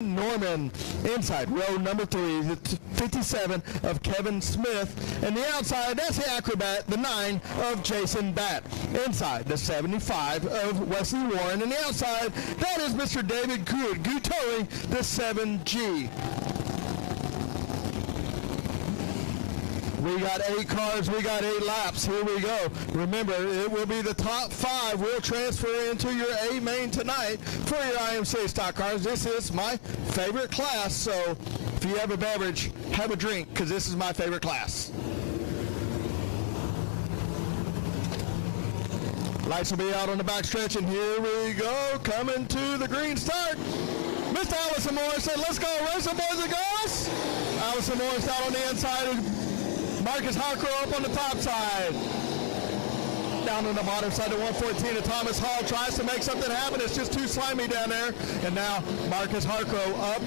Norman. Inside, row number 3, the 57 of Kevin Smith. And the outside, that's the Acrobat, the 9 of Jason Batt. Inside, the 75 of Wesley Warren. And the outside, that is Mr. David Good, towing the 7G. We got 8 cars, we got 8 laps. Here we go. Remember, it will be the top 5 will transfer into your A main tonight for your IMCA stock cars. This is my favorite class, so if you have a beverage, have a drink, because this is my favorite class. Lights will be out on the back stretch, and here we go, coming to the green start. Mr. Allison Morris said, let's go, racing boys and girls. Allison Morris out on the inside. Marcus Harker up on the top side. Down on the bottom side of 114, and Thomas Hall tries to make something happen. It's just too slimy down there. And now Marcus Harko up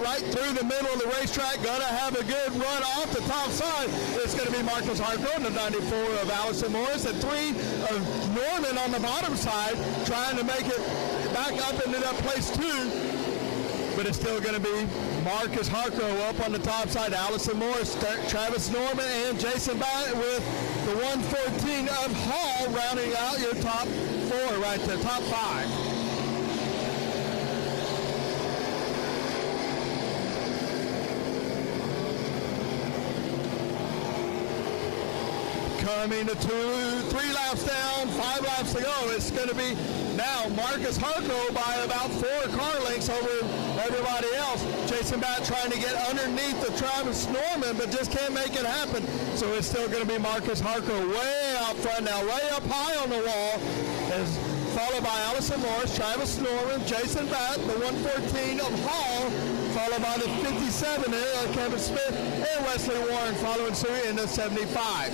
right through the middle of the racetrack. Gonna have a good run off the top side. It's gonna be Marcus Harko and the 94 of Allison Morris, and 3 of Norman on the bottom side, trying to make it back up into that place 2. But it's still going to be Marcus Harko up on the top side. Allison Morris, Travis Norman, and Jason Batt with the 114 of Hall rounding out your top 4 right there, top 5. Coming to 3 laps down, 5 laps to go. It's going to be now Marcus Harko by about 4 car lengths over everybody else. Jason Batt trying to get underneath the Travis Norman, but just can't make it happen. So it's still going to be Marcus Harko way out front now, way up high on the wall, as followed by Allison Morris, Travis Norman, Jason Batt, the 114 of Hall, followed by the 57 of Kevin Smith, and Wesley Warren following suit in the 75.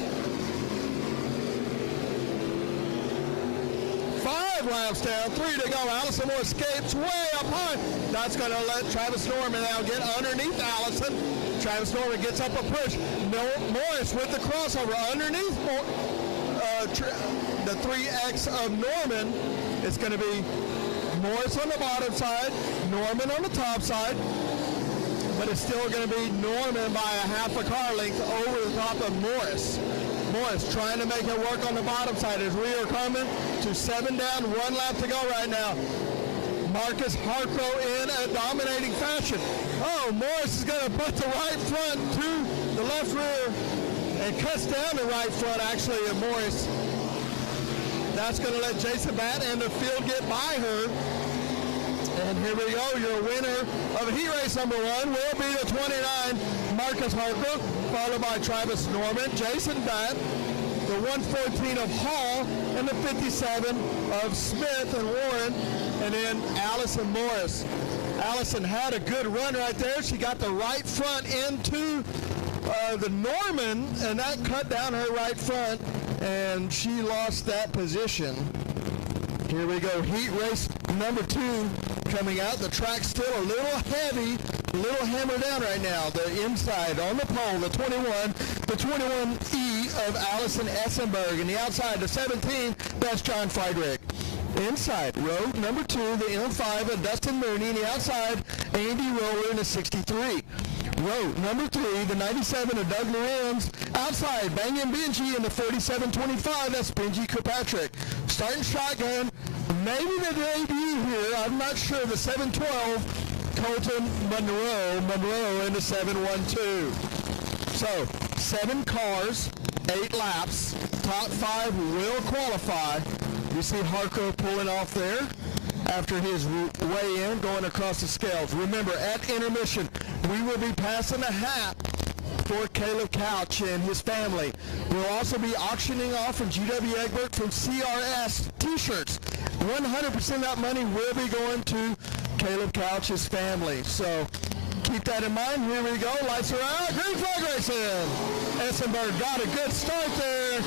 5 laps down, 3 to go. Allison Morris escapes way up high. That's going to let Travis Norman now get underneath Allison. Travis Norman gets up a push. Morris with the crossover underneath the 3X of Norman. It's going to be Morris on the bottom side, Norman on the top side. But it's still going to be Norman by a half a car length over the top of Morris. Morris trying to make it work on the bottom side as we are coming to 7 down, 1 lap to go right now. Marcus Harko in a dominating fashion. Oh, Morris is going to put the right front to the left rear and cuts down the right front actually of Morris. That's going to let Jason Batt and the field get by her. And here we go, your winner of heat race number 1 will be the 29, Marcus Harko, followed by Travis Norman, Jason Batt, the 114 of Hall, and the 57 of Smith and Warren, and then Allison Morris. Allison had a good run right there. She got the right front into the Norman, and that cut down her right front, and she lost that position. Here we go, heat race number 2 coming out. The track's still a little heavy, a little hammered down right now. The inside on the pole, the 21E of Allison Essenberg. And the outside, the 17, that's John Friedrich. Inside, row number 2, the M5 of Dustin Mooney. And the outside, Andy Roller in the 63. Row number 3, the 97 of Doug Lorenz. Outside, Bangin' Benji in the 4725. That's Benji Kirkpatrick. Starting shotgun, maybe the debut here, I'm not sure, the 712, Colton Monroe in the 712. So, 7 cars, 8 laps, top 5 will qualify. You see Harko pulling off there after his weigh in, going across the scales. Remember, at intermission, we will be passing a hat for Caleb Couch and his family. We'll also be auctioning off from GW Egbert from CRS t-shirts. 100% of that money will be going to Caleb Couch's family. So keep that in mind. Here we go. Lights are out. Green flag racing. Essenberg got a good start there.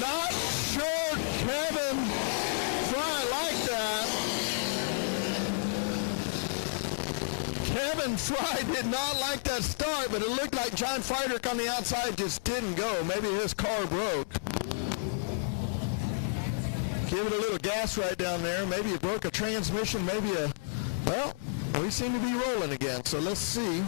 Not sure Kevin Fry liked that. Kevin Fry did not like that start, but it looked like John Friedrich on the outside just didn't go. Maybe his car broke. Give it a little gas right down there. Maybe it broke a transmission, maybe a, well, We seem to be rolling again, so let's see.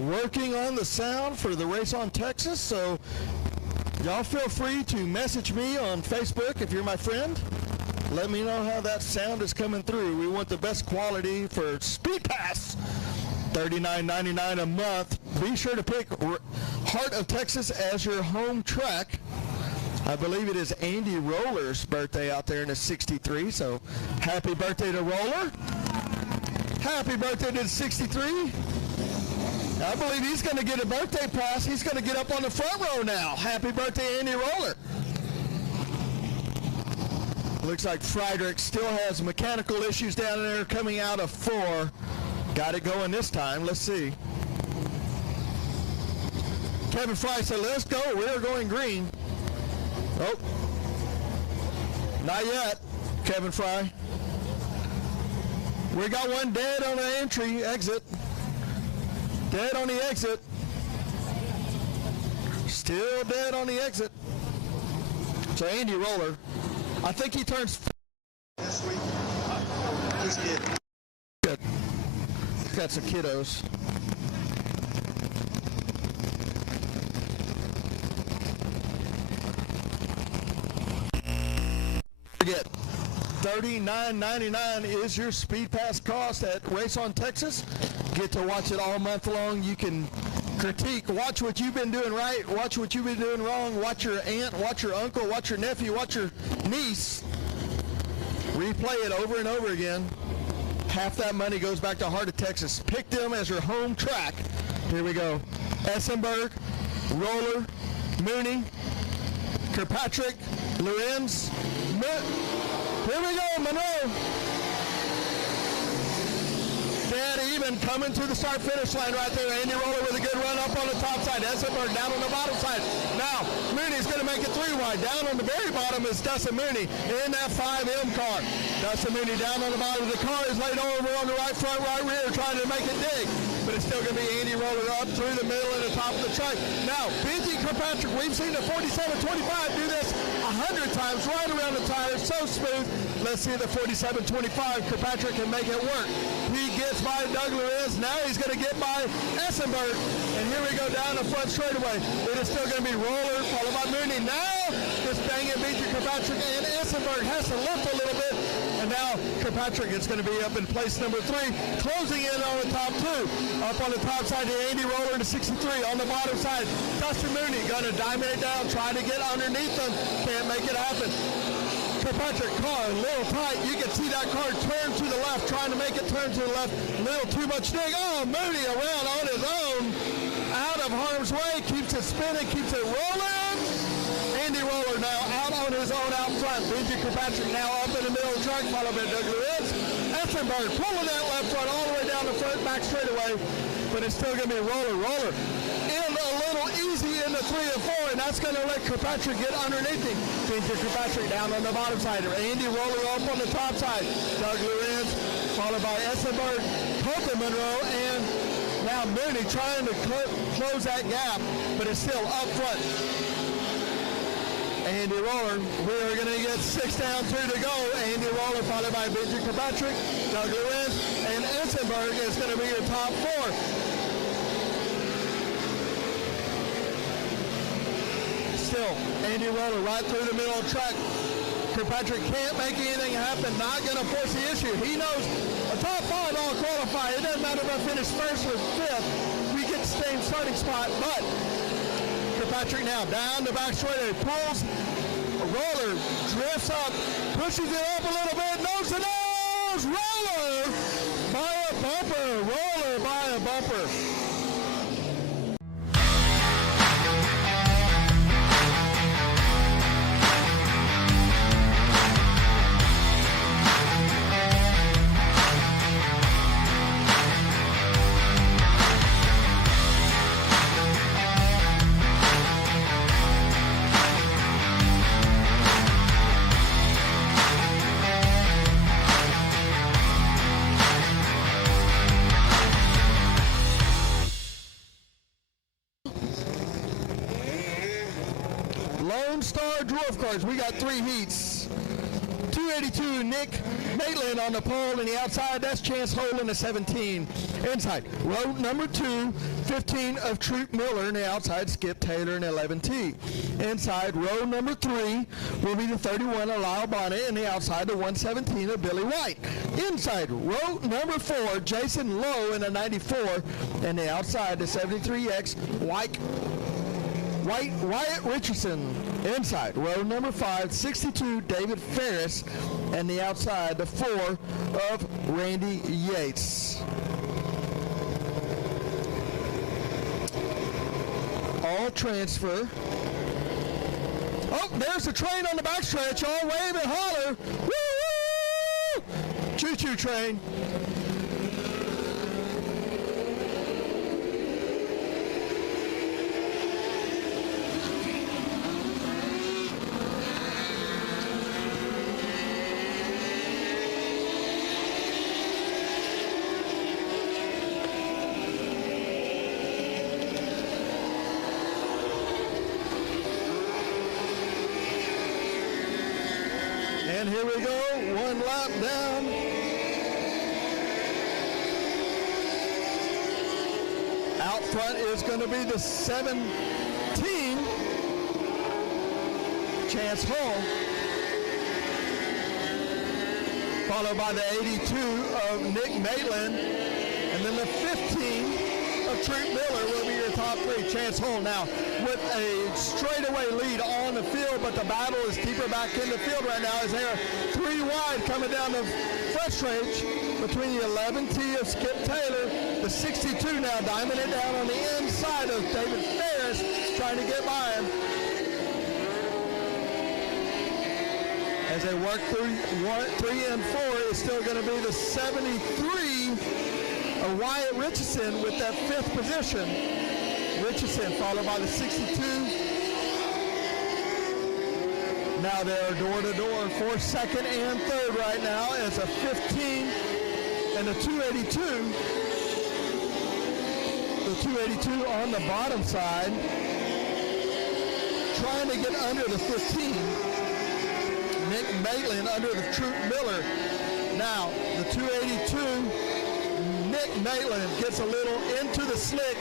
Working on the sound for the race on Texas, so y'all feel free to message me on Facebook if you're my friend. Let me know how that sound is coming through. We want the best quality for SpeedPass, $39.99 a month. Be sure to pick Heart of Texas as your home track. I believe it is Andy Roller's birthday out there in the 63, so happy birthday to Roller. Happy birthday to the 63. I believe he's going to get a birthday pass. He's going to get up on the front row now. Happy birthday, Andy Roller. Looks like Friedrich still has mechanical issues down there coming out of 4. Got it going this time. Let's see. Kevin Fry said, let's go. We're going green. Oh. Not yet, Kevin Fry. We got one dead on the entry, exit. Dead on the exit. Still dead on the exit. So Andy Roller, I think he turns. This week, he's good. Good. He's got some kiddos. Forget. $39.99 is your SpeedPass cost at Race on Texas. Get to watch it all month long. You can critique, watch what you've been doing right, watch what you've been doing wrong, watch your aunt, watch your uncle, watch your nephew, watch your niece. Replay it over and over again. Half that money goes back to Heart of Texas. Pick them as your home track. Here we go. Essenberg, Roller, Mooney, Kirkpatrick, Lorenz. Here we go, Monroe. Dead even coming to the start-finish line right there. Andy Roller with a good run up on the top side. Essenberg down on the bottom side. Now, Mooney's going to make it 3 wide. Down on the very bottom is Dustin Mooney in that 5M car. Dustin Mooney down on the bottom of the car is laid over on the right front, right rear, trying to make it dig. But it's still going to be Andy Roller up through the middle and the top of the track. Now, Benji Kirkpatrick, we've seen the 4725 do this 100 times right around the tires, so smooth. Let's see the 4725. Kirkpatrick can make it work. He gets by Doug Lorenz. Now he's going to get by Essenberg. And here we go down the front straightaway. It is still going to be Roller, followed by Mooney. Now, this banging Benji Kirkpatrick and Essenberg has to lift a little bit. And now Kirkpatrick is going to be up in place number 3, closing in on the top 2. Up on the top side, the Andy Roller to 63. On the bottom side, Dustin Mooney going to diamond it down, trying to get underneath them. Can't make it happen. Kirkpatrick car a little tight. You can see that car turn to the left, trying to make it turn to the left. A little too much dig. Oh, Mooney around on his own, out of harm's way, keeps it spinning, keeps it rolling. Andy Roller now out on his own out front. Benji Kirkpatrick now up in the middle of the track, followed by Doug Lorenz. Essenberg pulling that left front all the way down the front, back straightaway. But it's still going to be Roller in a little easy in the 3 and 4, and that's going to let Kirkpatrick get underneath him. Benji Kirkpatrick down on the bottom side. Andy Roller up on the top side. Doug Lorenz, followed by Essenberg, Coulter Monroe, and now Mooney trying to close that gap, but it's still up front. Andy Roller, we are going to get 6 down, 2 to go. Andy Roller followed by Benji Kirkpatrick, Doug Lorenz, and Essenberg is going to be your top 4. Still, Andy Roller right through the middle of the track. Kirkpatrick can't make anything happen, not going to force the issue. He knows a top 5 all qualify. It doesn't matter if I finish 1st or 5th. We get the same starting spot, but Kirkpatrick now down the back straightaway, pulls, Roller drifts up, pushes it up a little bit, nose to nose, Roller by a bumper, Roller by a bumper. Lone Star Dwarf Cars. We got 3 heats. 282, Nick Maitland on the pole, and the outside, that's Chance Hole in the 17. Inside, row number 2, 15 of Troop Miller, and the outside, Skip Taylor in 11T. Inside, row number 3 will be the 31 of Lyle Bonnet, and the outside, the 117 of Billy White. Inside, row number 4, Jason Lowe in a 94, and the outside, the 73X, Wyatt Richardson. Inside, row number 5, 62, David Ferris, and the outside, the 4 of Randy Yates. All transfer. Oh, there's the train on the backstretch. All wave and holler. Woo! Choo-choo train. And here we go, 1 lap down. Out front is going to be the 17, Chance Hall, followed by the 82 of Nick Maitland, and then the 15 of Troop Miller will be your top 3. Chance Hall now with a straightaway lead on the field, but the battle is deeper back in the field right now as they are 3 wide coming down the front stretch between the 11T of Skip Taylor, the 62 now diamond it down on the inside of David Ferris trying to get by him. As they work through 3 and 4, it's still going to be the 73 of Wyatt Richardson with that 5th position. Richardson followed by the 62. Now they're door to door for 2nd and 3rd right now as a 15 and a 282. The 282 on the bottom side trying to get under the 15. Nick Maitland under the Troop Miller. Now the 282, Nick Maitland gets a little into the slick,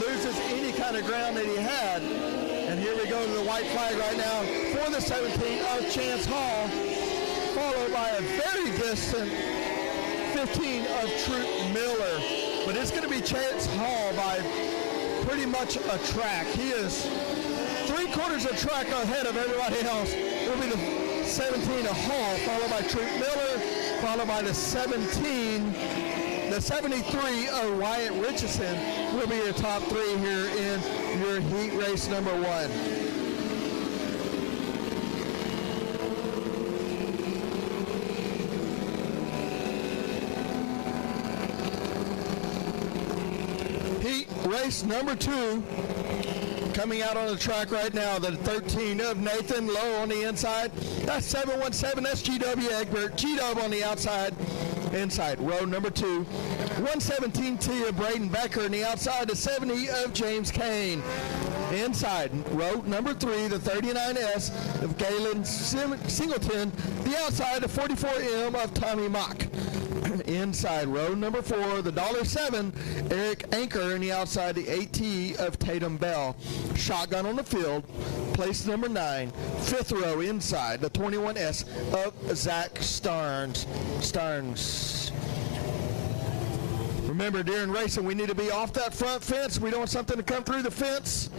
loses any kind of ground that he had. And here we go to the white flag right now for the 17 of Chance Hall, followed by a very distant 15 of Troop Miller. But it's going to be Chance Hall by pretty much a track. He is 3/4 of track ahead of everybody else. It'll be the 17 of Hall, followed by Troop Miller, followed by the 17, the 73 of Wyatt Richardson will be your top 3 here in your heat race number 1. Heat race number 2. Coming out on the track right now, the 13 of Nathan Lowe on the inside. That's 717, that's GW Egbert. G-Dub on the outside. Inside, row number 2. 117T of Braden Becker on the outside, the 70 of James Kane. Inside, row number 3, the 39S of Galen Singleton. The outside, the 44M of Tommy Mock. Inside, row number 4, the $7, Eric Anchor, and the outside, the 8T of Tatum Bell. Shotgun on the field, place number 9, 5th row inside, the 21S of Zach Starnes. Remember, during racing, we need to be off that front fence. We don't want something to come through the fence,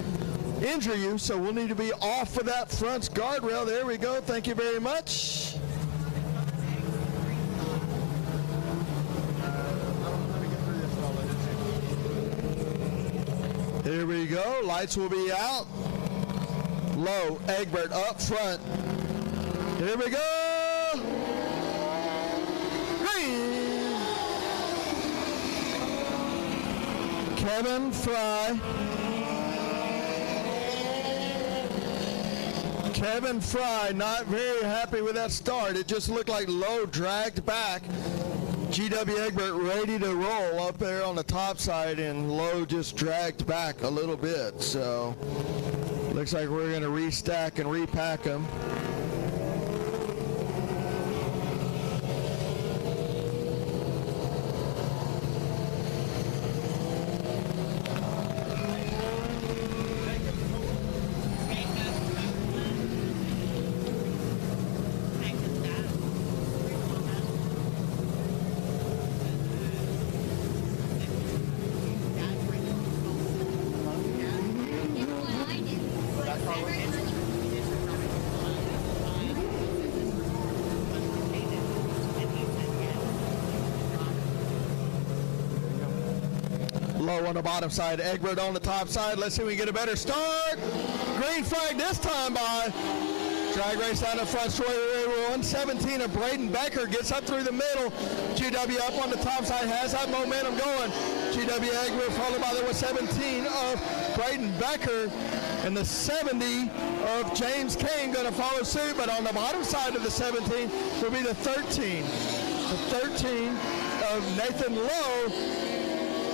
injure you, so we'll need to be off of that front guardrail. There we go. Thank you very much. Here we go. Lights will be out. Low, Egbert up front. Here we go. Green. Kevin Fry. Kevin Fry not very happy with that start. It just looked like Lowe dragged back. GW Egbert ready to roll up there on the top side, and Lowe just dragged back a little bit. So looks like we're going to restack and repack them. Low on the bottom side, Egbert on the top side. Let's see if we can get a better start. Green flag this time by. Drag race down the front straight. 117 of Braden Becker gets up through the middle. GW up on the top side, has that momentum going. GW Egbert followed by the 117 of Braden Becker. And the 70 of James Kane going to follow suit. But on the bottom side of the 17 will be the 13. The 13 of Nathan Lowe.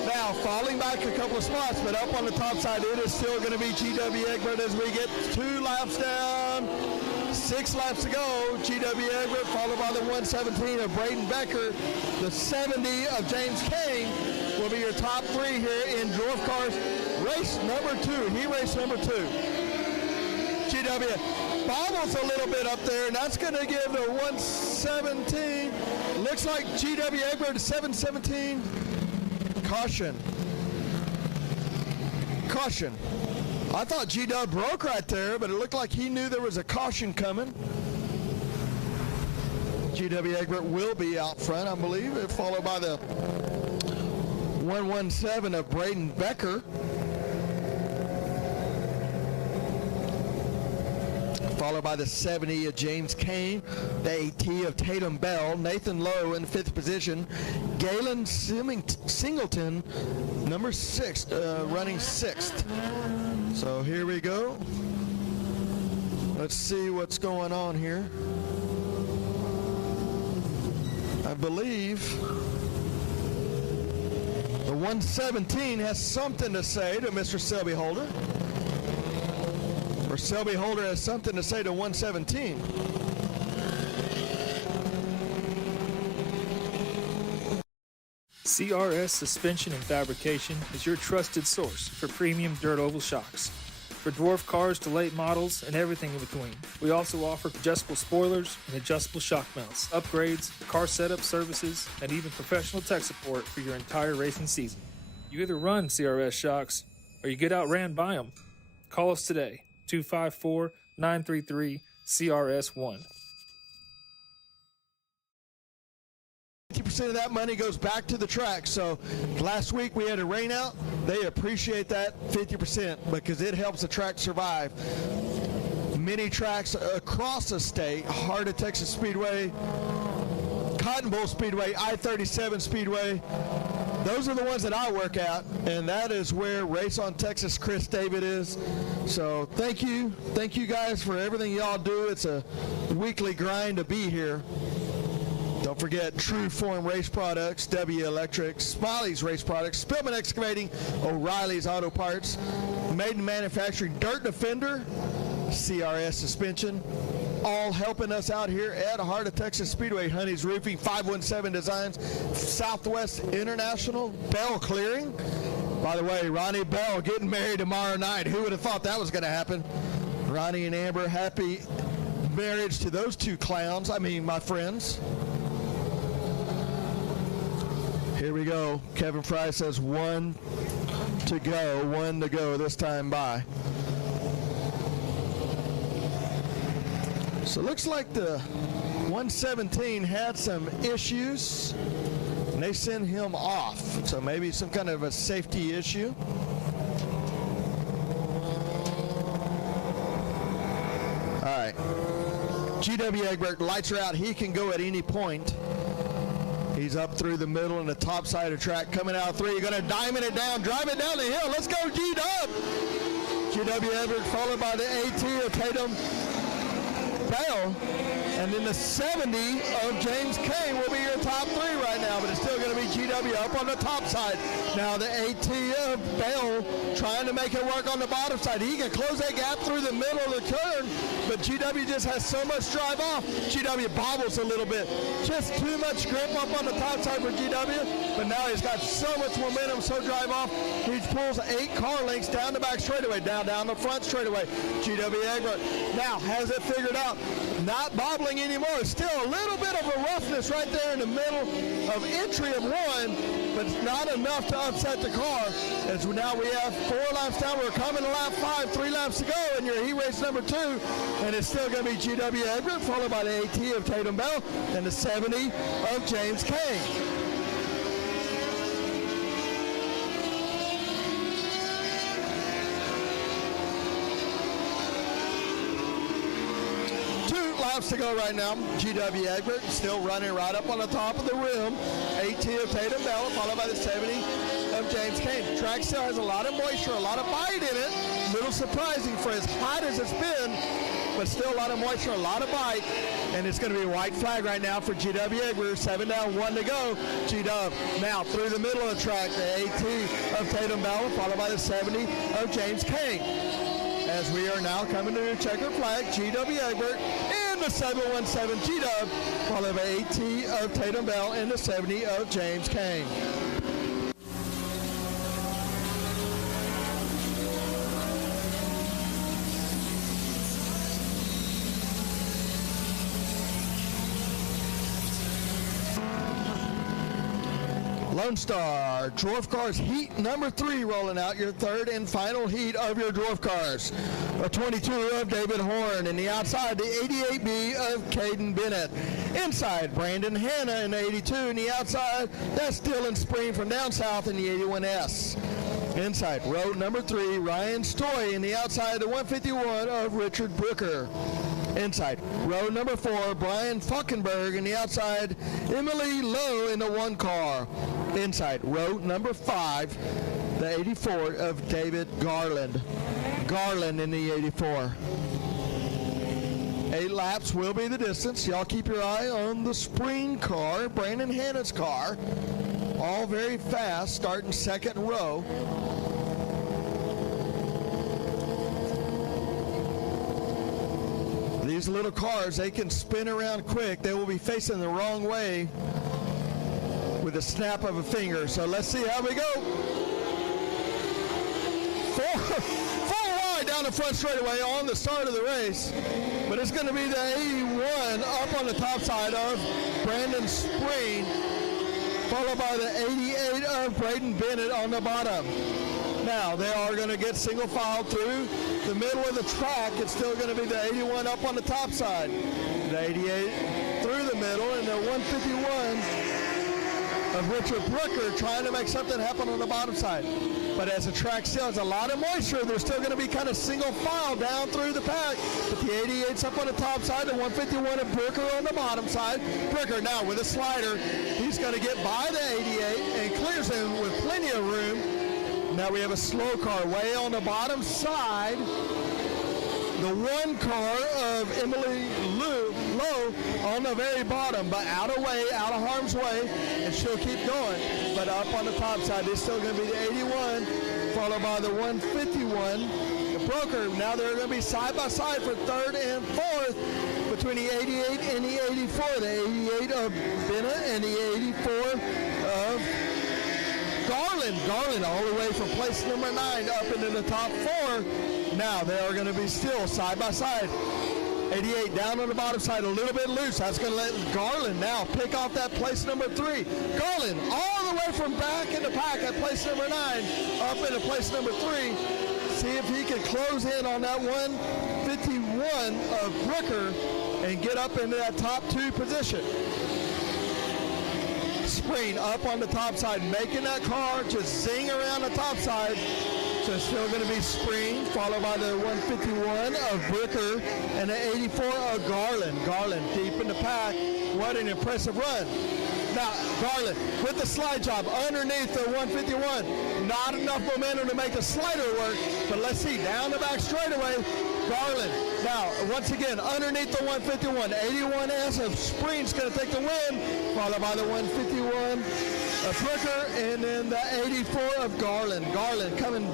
Now falling back a couple of spots, but up on the top side, it is still going to be GW Egbert as we get 2 laps down, 6 laps to go. GW Egbert followed by the 117 of Braden Becker. The 70 of James Kane will be your top 3 here in Dwarf Cars race number 2. He raced number 2. GW bobbles a little bit up there, and that's going to give the 117. Looks like GW Egbert 717. Caution. Caution. I thought G-Dub broke right there, but it looked like he knew there was a caution coming. GW Egbert will be out front, I believe, followed by the 117 of Braden Becker. Followed by the 70 of James Kane, the 80 of Tatum Bell, Nathan Lowe in 5th position, Galen Singleton, number 6, running 6th. So here we go. Let's see what's going on here. I believe the 117 has something to say to Mr. Selby Holder. Or Selby Holder has something to say to 117. CRS Suspension and Fabrication is your trusted source for premium dirt oval shocks. For dwarf cars to late models and everything in between. We also offer adjustable spoilers and adjustable shock mounts, upgrades, car setup services, and even professional tech support for your entire racing season. You either run CRS shocks or you get outran by them. Call us today. 254-933-CRS1. 50% of that money goes back to the track. So last week we had a rain out. They appreciate that 50% because it helps the track survive. Many tracks across the state, Heart of Texas Speedway, Cotton Bowl Speedway, I-37 Speedway, those are the ones that I work at, and that is where Race on Texas Chris David is. So thank you guys for everything y'all do. It's a weekly grind to be here. Don't forget True Form Race Products, W Electric, Smiley's Race Products, Spillman Excavating, O'Reilly's Auto Parts, Maiden Manufacturing, Dirt Defender, CRS Suspension, all helping us out here at Heart of Texas Speedway. Honey's Roofing, 517 Designs, Southwest International, Bell Clearing. By the way, Ronnie Bell getting married tomorrow night. Who would have thought that was going to happen? Ronnie and Amber, happy marriage to those two clowns. I mean, my friends. Here we go. Kevin Fry says 1 to go this time by. So it looks like the 117 had some issues and they send him off. So maybe some kind of a safety issue. All right. GW Egbert, lights are out. He can go at any point. He's up through the middle and the top side of the track. Coming out 3, you're going to diamond it down, drive it down the hill. Let's go, G-Dub. GW Egbert followed by the AT of Tatum Bell. And then the 70 of James Kane will be your top three right now, but it's still going to be GW up on the top side. Now the AT of Bell trying to make it work on the bottom side. He can close that gap through the middle of the turn, but GW just has so much drive off. GW bobbles a little bit. Just too much grip up on the top side for GW, but now he's got so much momentum, so drive off. He pulls 8 car lengths down the back straightaway, down the front straightaway. GW Egbert now has it figured out. Not bobbling anymore. Still a little bit of a roughness right there in the middle of entry of 1, but not enough to upset the car. As now we have 4 laps down. We're coming to lap 5, 3 laps to go in your heat race number 2, and it's still going to be GW Egbert, followed by the AT of Tatum Bell and the 70 of James Kane. 2 laps to go right now. GW Egbert still running right up on the top of the rim. AT of Tatum Bell, followed by the 70 of James Kane. Track still has a lot of moisture, a lot of bite in it. A little surprising for as hot as it's been, but still a lot of moisture, a lot of bite. And it's going to be a white flag right now for GW Egbert. 7 down, 1 to go. GW now through the middle of the track. The AT of Tatum Bell, followed by the 70 of James Kane. As we are now coming to the checker flag, GW Egbert in the 717 GW, followed by AT of Tatum Bell in the 70 of James Kane. Lone Star Dwarf Cars heat number 3 rolling out, your third and final heat of your Dwarf Cars. A 22 of David Horn. In the outside, the 88B of Caden Bennett. Inside, Brandon Hanna in the 82. In the outside, that's Dylan Spring from down south in the 81S. Inside, row number 3, Ryan Stoy. In the outside, the 151 of Richard Brooker. Inside, row number 4, Brian Falkenberg. In the outside, Emily Lowe in the 1 car. Inside, row number 5, the 84 of David Garland. Garland in the 84. 8 laps will be the distance. Y'all keep your eye on the Spring car, Brandon Hanna's car. All very fast, starting second row. These little cars, they can spin around quick. They will be facing the wrong way with a snap of a finger. So let's see how we go. 4 wide down the front straightaway on the start of the race. But it's going to be the 81 up on the top side of Brandon Spring, followed by the 88 of Braden Bennett on the bottom. Now they are going to get single file through the middle of the track. It's still going to be the 81 up on the top side, the 88 through the middle, and the 151 of Richard Brooker trying to make something happen on the bottom side. But as the track still has a lot of moisture, they're still going to be kind of single file down through the pack. But the 88's up on the top side, the 151 of Brooker on the bottom side. Brooker now with a slider. He's going to get by the 88 and clears him with plenty of room. Now we have a slow car way on the bottom side. The 1 car of Emily Lowe on the very bottom, but out of harm's way, and she'll keep going. But up on the top side, it's still going to be the 81, followed by the 151. The Broker, now they're going to be side by side for third and fourth between the 88 and the 84. The 88 of Bennett and the 84 of Garland all the way from place number 9 up into the top 4. Now they are going to be still side by side. 88 down on the bottom side, a little bit loose. That's going to let Garland now pick off that place number 3. Garland all the way from back in the pack at place number 9 up into place number 3. See if he can close in on that 151 of Brooker and get up into that top 2 position. Spring up on the top side, making that car just zing around the top side. So it's still going to be Spring, followed by the 151 of Brooker and the 84 of Garland. Garland deep in the pack. What an impressive run. Now, Garland with the slide job underneath the 151. Not enough momentum to make the slider work, but let's see, down the back straightaway, Garland. Now, once again, underneath the 151, 81S of Spring's going to take the win, followed by the 151 of Twicker, and then the 84 of Garland. Garland coming